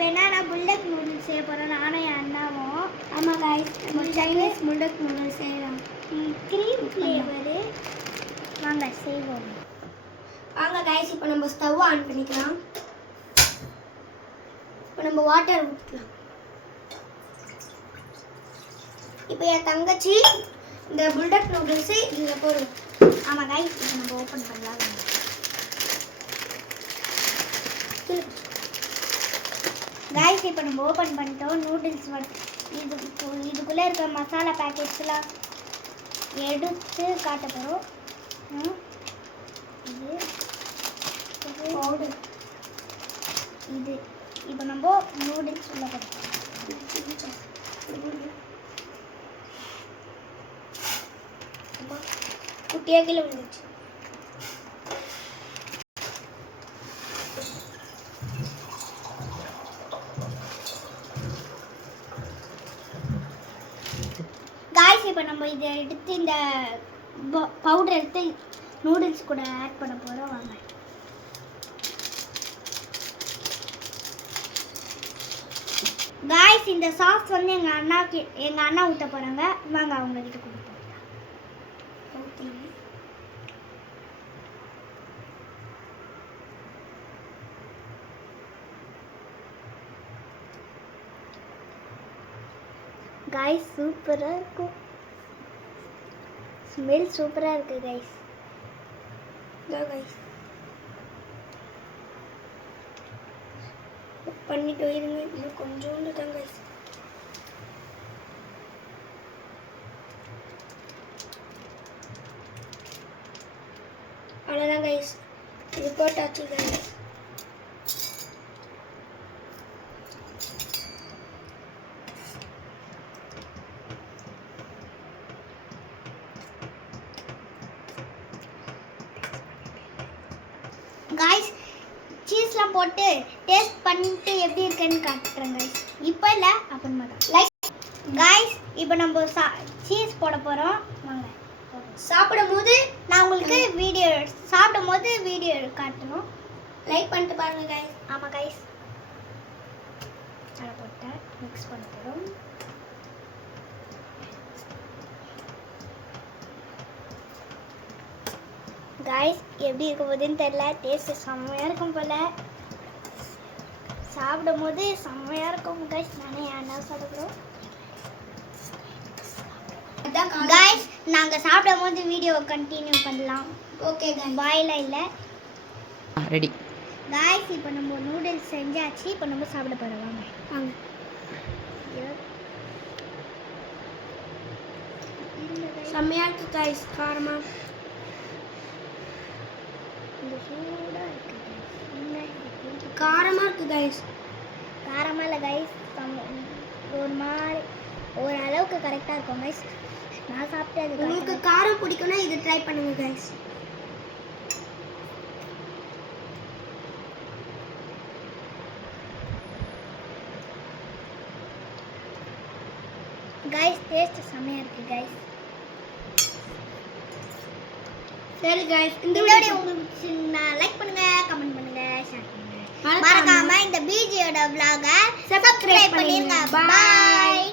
இப்போ என்னன்னா bullet noodles செய்ய போகிறோம் நானும் என் அண்ணாவும். ஆமாம் கைஸ், சைனீஸ் புல்லட் நூடுல்ஸ் செய்யலாம். Cream flavour. வாங்க செய்வோம். வாங்க கைஸ், இப்போ நம்ம ஸ்டவ் ஆன் பண்ணிக்கலாம். இப்போ நம்ம வாட்டர் ஊற்றிக்கலாம். இப்போ என் தங்கச்சி இந்த புல்லட் நூடுல்ஸு இதில் போடுவோம். ஆமாம் கைஸ், இப்போ நம்ம ஓப்பன் பண்ணலாம். கைஸ், இப்போ நம்ம ஓப்பன் பண்ணிட்டோம். நூடுல்ஸ் இதுக்குள்ளே இருக்க மசாலா பேக்கெட்ஸ்லாம் எடுத்து காட்ட போகிறோம். இது பவுடர். இது இப்போ நம்ம நூடுல்ஸ் உள்ள போட்டோம். குட்டியாக கீழே வந்துச்சு. இப்போ நம்ம இதை எடுத்து இந்த பவுடர் எடுத்து நூடுல்ஸ் கூட ஆட் பண்ண போகிறோம். வாங்க காய்ஸ், இந்த சாஸ் வந்து எங்கள் அண்ணா ஊற்ற போகிறாங்க. வாங்க அவங்கக்கிட்ட கொடுப்போம். காய்ஸ், சூப்பராக இருக்கும். ஸ்மெல் சூப்பராக இருக்குது கைஸ். கைஸ் பண்ணிட்டு இருங்க, இன்னும் கொஞ்சோண்டு தான் கைஸ். அவ்வளோதான் கைஸ், இது போட்டாச்சு கைஸ். காய்ஸ், சீஸ்லாம் போட்டு டேஸ்ட் பண்ணிட்டு எப்படி இருக்குன்னு காட்டுறேன் கைஸ். இப்போ இல்லை அப்புறமா தான். காய்ஸ், இப்போ நம்ம சீஸ் போட போகிறோம். வாங்க சாப்பிடும்போது நான் உங்களுக்கு வீடியோ காட்டணும். லைக் பண்ணிட்டு பாருங்க கைஸ். ஆமாம் கைஸ், அதை போட்டேன். மிக்ஸ் பண்ண போகிறோம். காய்ஸ், எப்படி இருக்க போகுதுன்னு தெரியல. டேஸ்ட்டு செம்மையாக இருக்கும் போல். சாப்பிடும் போது செம்மையாக இருக்கும் காய்ஸ். நானே என்ன சாப்பிடுறோம். காய்ஸ், நாங்கள் சாப்பிடும் போது வீடியோவை கண்டினியூ பண்ணலாம். ஓகே காய்ஸ், பாயில் இல்லை ரெடி. காய்ஸ், இப்போ நம்ம நூடுல்ஸ் செஞ்சாச்சு. இப்போ நம்ம சாப்பிட போகிறோம். வாங்க வாங்க. செம்மையாக இருக்குது காய்ஸ். காரமாக காரமாக இருக்குது கைஸ். காரமாக இல்லை கைஸ், ஒரு மாதிரி ஓரளவுக்கு கரெக்டாக இருக்கும் கைஸ். நான் சாப்பிட்டேன். உங்களுக்கு காரம் பிடிக்கும்னா இது ட்ரை பண்ணுங்க கைஸ். கைஸ், டேஸ்ட் செம்மையாக இருக்குது கைஸ். சரி கைஸ், இந்த வீடியோ உங்களுக்கு லைக் பண்ணுங்க, கமெண்ட் பண்ணுங்க, ஷேர் பண்ணுங்க. மறக்காம இந்த பிஜியோட vlog-ஐ சப்ஸ்கிரைப் பண்ணிருங்க. பை.